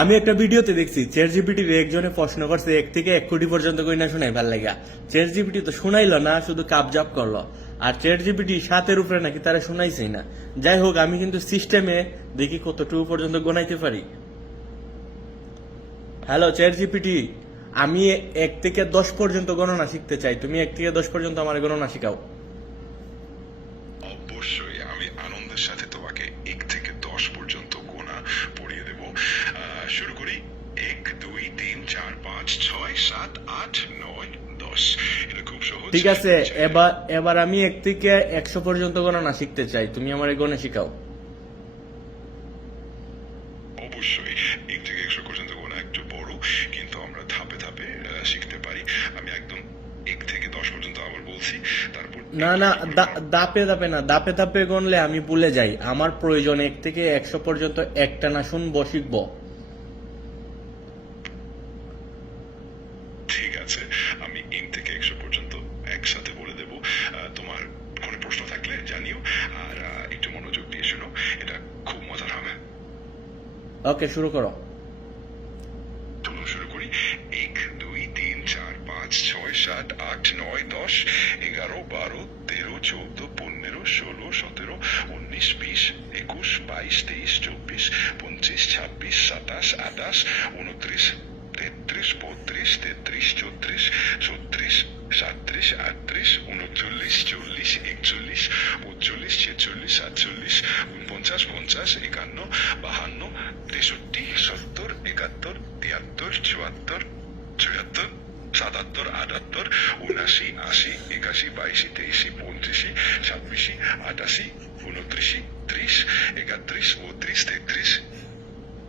আমি একটা ভিডিওতে দেখছি চ্যাটজিপিটি একজনে প্রশ্ন করছে 1 থেকে 1 কোটি পর্যন্ত কইনা শোনাই ভাল লাগা। চ্যাটজিপিটি তো শোনাইলো না, শুধু কাপজাপ করলো। আর চ্যাটজিপিটি 7-এর উপরে নাকি তারা শোনাইছেই না। যাই হোক, আমি কিন্তু সিস্টেমে দেখি কতটুকু পর্যন্ত গণাইতে পারি। হ্যালো চ্যাটজিপিটি, আমি 1 থেকে 10 পর্যন্ত গণনা শিখতে চাই। তুমি 1 থেকে 10 পর্যন্ত আমার গণনা শিখাও। অবশ্যই, আমি আনন্দের সাথে তোমাকে 1 থেকে 10 পর্যন্ত গোনা পড়িয়ে দেব। শুরু করি। 1 2 3 4 5 6 7 8 9 10। এটা খুব সহজ। ঠিক আছে, এবার আমি 1 থেকে 100 পর্যন্ত গণনা শিখতে চাই। তুমি আমার গণনা শিখাও। অবশ্যই 1 থেকে 100 পর্যন্ত গোনা একটু বড়, কিন্তু আমরা ধাপে ধাপে শিখতে পারি। আমি একদম 1 থেকে 10 পর্যন্ত আবার বলছি, তারপর না, দাপে দাপে না, দাপে দাপে গণলে আমি ভুলে যাই। আমার প্রয়োজন 1 থেকে 100 পর্যন্ত একটা না শুনবো, শিখবো। ঠিক আছে, আমি 1 থেকে 100 পর্যন্ত একসাথে বলে দেব। তোমার কোনো প্রশ্ন থাকলে জানিও, আর একটু মনোযোগ দিয়ে শোনো, এটা খুব মজার হবে। ওকে, শুরু করো। চলুন শুরু করি। 1 2 3 4 5 6 7 8 9 10 11 12 13 14 15 16 17 19 20 21 22 23 24 25 26 27 28 29 33 32 33 34 36 37 38 39 40 41 42 43 46 47 50 51 52 63 70 71 73 74 74 77 78 79 80 81 82 23 35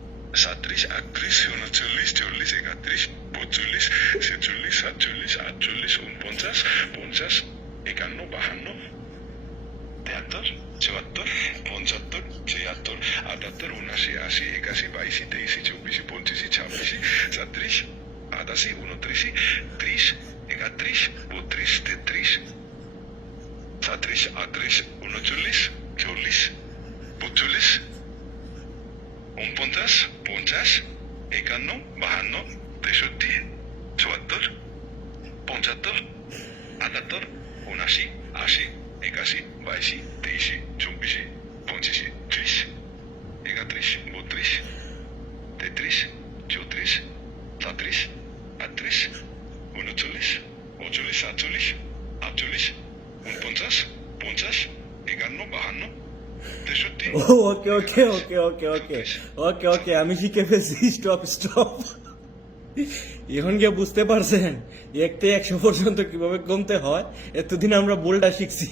26 88 29 30 31 32 33 37 38 39 40 41 42 46 47 48 49 50 51 52 73 74 75 76 78 79 80 81 22 23 24 25 26 37 88 29 30 31 32 33 37 38 39 40 45 49 50 51 52 63 74 75 78 79 80 81 22 23 24 25 30 31 32 33 34 37 38 39 40 47 48 49 50 51 52 63। ওকে ওকে ওকে ওকে ওকে ওকে ওকে আমি শিখে ফেলছি। স্টপ। এখন গিয়ে বুঝতে পারছেন 1 থেকে 100 পর্যন্ত কিভাবে গুনতে হয়? এতদিন আমরা বোল্ডা শিখছি।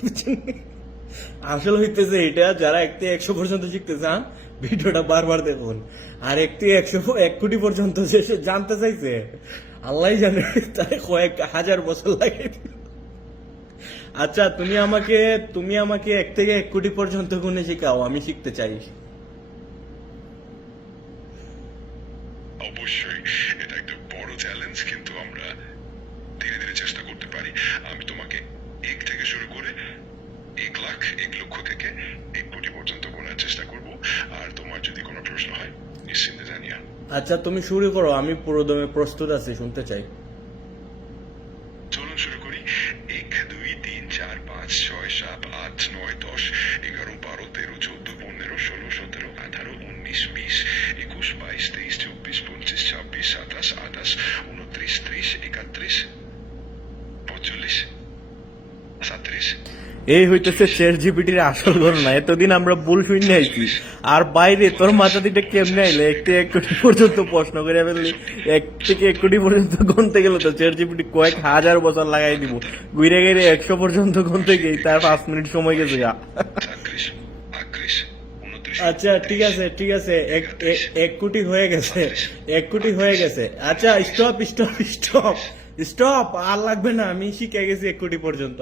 আসলে হইতেছে এটা, যারা 1 থেকে 100 পর্যন্ত শিখতে চান ভিডিওটা বারবার দেখুন। আর 1 থেকে 100 কোটি পর্যন্ত যে সে জানতে চাইছে, আল্লাহ জানে তাই কয়েক হাজার বছর লাগে। আচ্ছা, তুমি আমাকে 1 থেকে 1 কোটি পর্যন্ত গুনে শেখাও, আমি শিখতে চাই। অবশ্যই, এটা একটা বড় চ্যালেঞ্জ, কিন্তু আমরা ধীরে ধীরে চেষ্টা করতে পারি। আমি তোমাকে 1 থেকে শুরু করে 1 লাখ 1 লক্ষ থেকে 1 কোটি পর্যন্ত গোনার চেষ্টা করব। আর তোমার যদি কোনো প্রশ্ন হয় নিশ্চিন্তে জানিও। আচ্ছা, তুমি শুরু করো, আমি পুরোদমে প্রস্তুত আছি, শুনতে চাই। চলুন শুরু করি। 1 2 3 4 5 6 7 8 9 10 11 12 13 14 15 16 17 18 19 20 21 22 23 24 25 26 27 28 29 30 31 45 37। এই হইতেছে চ্যাটজিপিটির আসল ঘটনা। এতদিন আমরা ভুল শুনে আইছি, আর বাইরে তোর মাথা দিটা কেমনে আইলে 1 থেকে 1 কোটি পর্যন্ত প্রশ্ন করে ফেললি। 1 থেকে 1 কোটি পর্যন্ত গুনতে গেলে তো চ্যাটজিপিটি কয়েক হাজার বছর লাগাই দিব। ঘুরে গেলে 100 পর্যন্ত গুনতে গিয়ে তার 5 মিনিট সময় গেছে। আচ্ছা ঠিক আছে 1 কোটি হয়ে গেছে, 1 কোটি হয়ে গেছে। আচ্ছা স্টপ, আর লাগবে না, আমি শিখে গেছি 1 কোটি পর্যন্ত।